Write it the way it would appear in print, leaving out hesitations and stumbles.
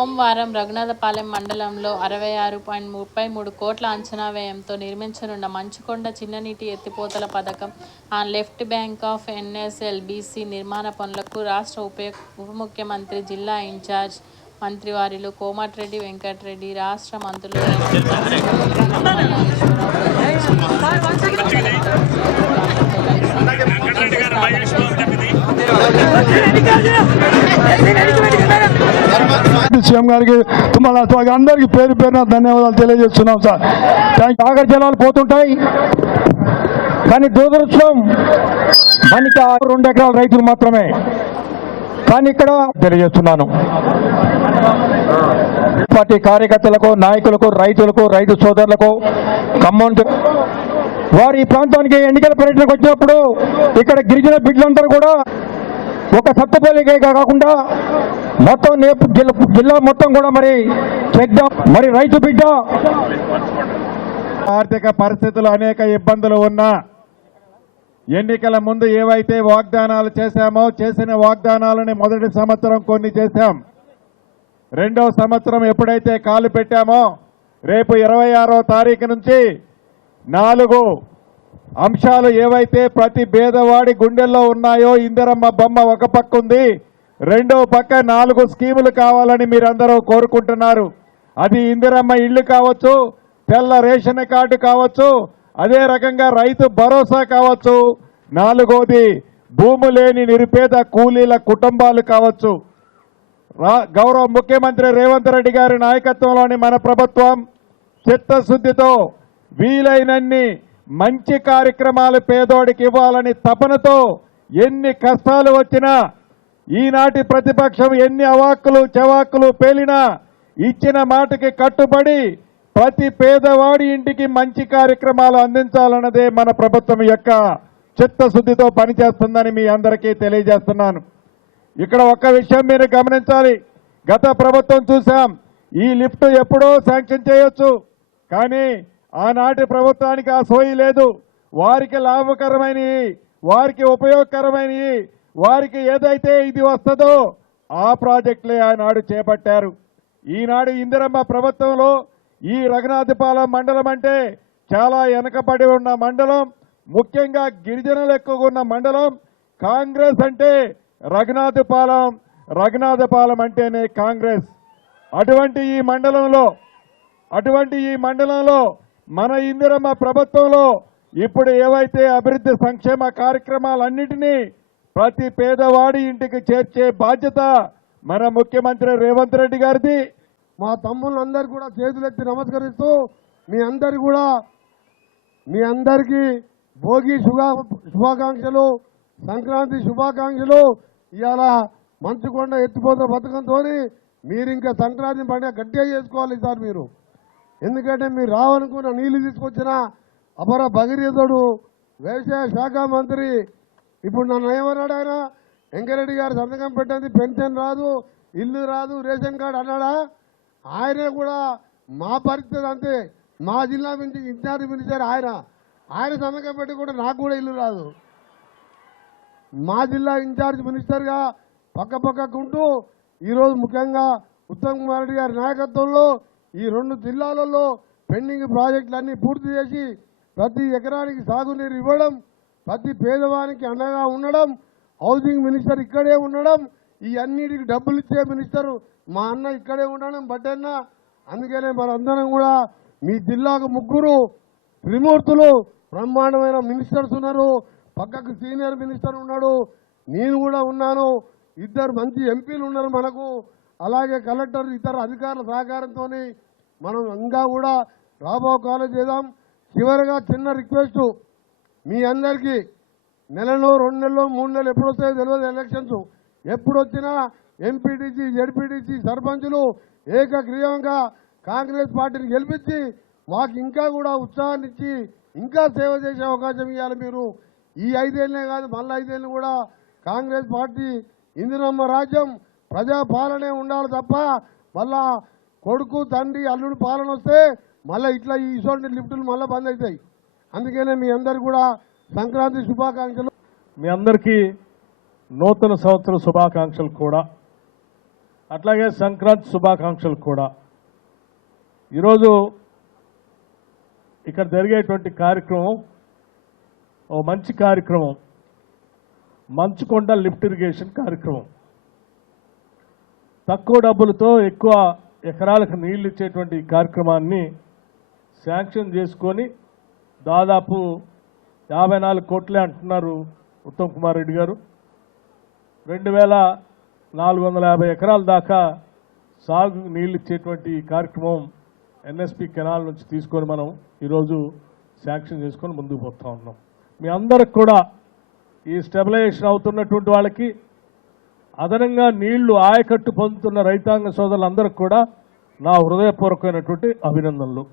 సోమవారం రఘునాథపాలెం మండలంలో 66.33 కోట్ల అంచనా వ్యయంతో నిర్మించనున్న మంచుకొండ చిన్ననీటి ఎత్తిపోతల పథకం ఆన్ లెఫ్ట్ బ్యాంక్ ఆఫ్ ఎన్ఎస్ఎల్బీసీ నిర్మాణ పనులకు రాష్ట్ర ఉప ముఖ్యమంత్రి, జిల్లా ఇన్ఛార్జ్ మంత్రివర్యులు కోమటిరెడ్డి వెంకటరెడ్డి, రాష్ట్ర మంత్రులు సీఎం గారికి అందరికీ పేరు పేరున ధన్యవాదాలు తెలియజేస్తున్నాం సార్. సాగర్ జలాలు పోతుంటాయి కానీ దురదృష్టం మనకి 2 ఎకరాల రైతులు మాత్రమే. కానీ ఇక్కడ తెలియజేస్తున్నాను పార్టీ కార్యకర్తలకు, నాయకులకు, రైతులకు, రైతు సోదరులకు, ఖమ్మం వారు ఈ ప్రాంతానికి ఎన్నికల పర్యటనకు వచ్చినప్పుడు ఇక్కడ గిరిజన బిడ్డలందరూ కూడా ఒక సత్తపల్లికే కాకుండా మొత్తం జిల్లా మొత్తం కూడా మరి మరి రైతు బిడ్డ ఆర్థిక పరిస్థితులు అనేక ఇబ్బందులు ఉన్నా ఎన్నికల ముందు ఏవైతే వాగ్దానాలు చేశామో చేసిన వాగ్దానాలని మొదటి సంవత్సరం కొన్ని చేశాం. రెండో సంవత్సరం ఎప్పుడైతే కాలు పెట్టామో రేపు 26వ తారీఖు నుంచి 4 అంశాలు ఏవైతే ప్రతి పేదవాడి గుండెల్లో ఉన్నాయో ఇందిరమ్మ బొమ్మ ఒక పక్క ఉంది, రెండో పక్క 4 స్కీములు కావాలని మీరందరూ కోరుకుంటున్నారు. అది ఇందిరమ్మ ఇళ్లు కావచ్చు, తెల్ల రేషన్ కార్డు కావచ్చు, అదే రకంగా రైతు భరోసా కావచ్చు, 4వది భూము లేని నిరుపేద కూలీల కుటుంబాలు కావచ్చు. గౌరవ ముఖ్యమంత్రి రేవంత్ రెడ్డి గారి నాయకత్వంలోని మన ప్రభుత్వం చిత్తశుద్ధితో వీలైనన్ని మంచి కార్యక్రమాలు పేదోడికి ఇవ్వాలని తపనతో ఎన్ని కష్టాలు వచ్చినా, ఈనాటి ప్రతిపక్షం ఎన్ని అవాక్కులు చవాక్కులు పేలినా ఇచ్చిన మాటకి కట్టుబడి ప్రతి పేదవాడి ఇంటికి మంచి కార్యక్రమాలు అందించాలన్నదే మన ప్రభుత్వం యొక్క చిత్తశుద్ధితో పనిచేస్తుందని మీ అందరికీ తెలియజేస్తున్నాను. ఇక్కడ ఒక్క విషయం మీరు గమనించాలి. గత ప్రభుత్వం చూసాం, ఈ లిఫ్ట్ ఎప్పుడో శాంక్షన్ చేయొచ్చు, కానీ ఆనాటి ప్రభుత్వానికి ఆ సోయి లేదు. వారికి లాభకరమైనవి, వారికి ఉపయోగకరమైనవి, వారికి ఏదైతే ఇది వస్తుందో ఆ ప్రాజెక్టులే ఆనాడు చేపట్టారు. ఈనాడు ఇందిరమ్మ ప్రభుత్వంలో ఈ రఘునాథపాలెం మండలం అంటే చాలా వెనకబడి ఉన్న మండలం, ముఖ్యంగా గిరిజనులు ఎక్కువగా ఉన్న మండలం. కాంగ్రెస్ అంటే రఘునాథపాలెం అంటేనే కాంగ్రెస్. అటువంటి ఈ మండలంలో మన ఇందిరమ్మ ప్రభుత్వంలో ఇప్పుడు ఏవైతే అభివృద్ధి సంక్షేమ కార్యక్రమాలన్నిటినీ ప్రతి పేదవాడి ఇంటికి చేర్చే బాధ్యత మన ముఖ్యమంత్రి రేవంత్ రెడ్డి గారిది. మా తమ్ముళ్ళందరూ కూడా చేతులెత్తి నమస్కరిస్తూ మీ అందరికీ భోగి శుభాకాంక్షలు, సంక్రాంతి శుభాకాంక్షలు. ఇవాళ మంచుకొండ ఎత్తిపోతల పథకంతో మీరు ఇంకా సంక్రాంతి పండుగ గట్టిగా చేసుకోవాలి సార్ మీరు. ఎందుకంటే మీరు రావనుకున్న నీళ్లు తీసుకొచ్చిన అపర భగీరథుడు వ్యవసాయ శాఖ మంత్రి ఇప్పుడు నన్ను ఏమన్నాడు, ఆయన వెంకరెడ్డి గారు సంతకం పెట్టింది పెన్షన్ రాదు, ఇల్లు రాదు, రేషన్ కార్డు అన్నాడా? ఆయన కూడా మా పరిస్థితి అంతే. మా జిల్లా నుంచి ఇన్ఛార్జ్ మినిస్టర్ ఆయన సంతకం పెట్టి కూడా నాకు కూడా ఇల్లు రాదు. మా జిల్లా ఇన్ఛార్జ్ మినిస్టర్గా పక్కకుంటూ ఈరోజు ముఖ్యంగా ఉత్తమ్ కుమార్ రెడ్డి గారి నాయకత్వంలో ఈ 2 జిల్లాలలో పెండింగ్ ప్రాజెక్టులన్నీ పూర్తి చేసి ప్రతి ఎకరానికి సాగునీరు ఇవ్వడం, ప్రతి పేదవానికి అండగా ఉండడం, హౌసింగ్ మినిస్టర్ ఇక్కడే ఉండడం, ఈ అన్నిటికి డబ్బులు ఇచ్చే మినిస్టర్ మా అన్న ఇక్కడే ఉండడం బట్టన్న. అందుకనే మనందరం కూడా మీ జిల్లాకు 3 త్రిమూర్తులు బ్రహ్మాండమైన మినిస్టర్స్ ఉన్నారు. పక్కకు సీనియర్ మినిస్టర్ ఉన్నాడు, నేను కూడా ఉన్నాను, 2 మంచి ఎంపీలు ఉన్నారు మనకు. అలాగే కలెక్టర్, ఇతర అధికారుల సహకారంతో మనం ఇంకా కూడా రాబో కాలేజ్ చేద్దాం. చివరిగా చిన్న రిక్వెస్ట్, మీ అందరికీ నెలలో 2 నెలలు 3 నెలలు ఎప్పుడు వస్తాయో తెలియదు ఎలక్షన్స్. ఎప్పుడు వచ్చినా ఎంపీటీసీ, జడ్పీటీసీ, సర్పంచులు ఏకగ్రీవంగా కాంగ్రెస్ పార్టీని గెలిపించి మాకు ఇంకా కూడా ఉత్సాహాన్ని ఇచ్చి ఇంకా సేవ చేసే అవకాశం ఇవ్వాలి మీరు. ఈ 5 ఏళ్ళనే కాదు, మళ్ళీ 5 ఏళ్ళు కూడా కాంగ్రెస్ పార్టీ ఇందిరమ్మ రాజ్యం ప్రజాపాలనే ఉండాలి తప్ప మళ్ళా కొడుకు తండ్రి అల్లుడు పాలన వస్తే మళ్ళీ ఇట్లా ఈ ఇటువంటి లిఫ్టులు మళ్ళీ బంద్ అవుతాయి. అందుకనే మీ అందరు కూడా సంక్రాంతి శుభాకాంక్షలు. మీ అందరికీ నూతన సంవత్సర శుభాకాంక్షలు కూడా. అట్లాగే సంక్రాంతి శుభాకాంక్షలు కూడా. ఈరోజు ఇక్కడ జరిగేటువంటి కార్యక్రమం ఓ మంచి కార్యక్రమం, మంచుకొండ లిఫ్ట్ ఇరిగేషన్ కార్యక్రమం. తక్కువ డబ్బులతో ఎక్కువ ఎకరాలకు నీళ్లు ఇచ్చేటువంటి ఈ కార్యక్రమాన్ని శాంక్షన్ చేసుకొని దాదాపు 54 కోట్లే అంటున్నారు ఉత్తమ్ కుమార్ రెడ్డి గారు. 2450 ఎకరాల దాకా సాగు నీళ్ళు ఇచ్చేటువంటి ఈ కార్యక్రమం ఎన్ఎస్పి కెనాల్ నుంచి తీసుకొని మనం ఈరోజు శాంక్షన్ చేసుకొని ముందుకు పోతా ఉన్నాం. మీ అందరికి కూడా ఈ స్టెబిలైజేషన్ అవుతున్నటువంటి వాళ్ళకి, అదనంగా నీళ్లు ఆయకట్టు పొందుతున్న రైతాంగ సోదరులందరికీ కూడా నా హృదయపూర్వకమైనటువంటి అభినందనలు.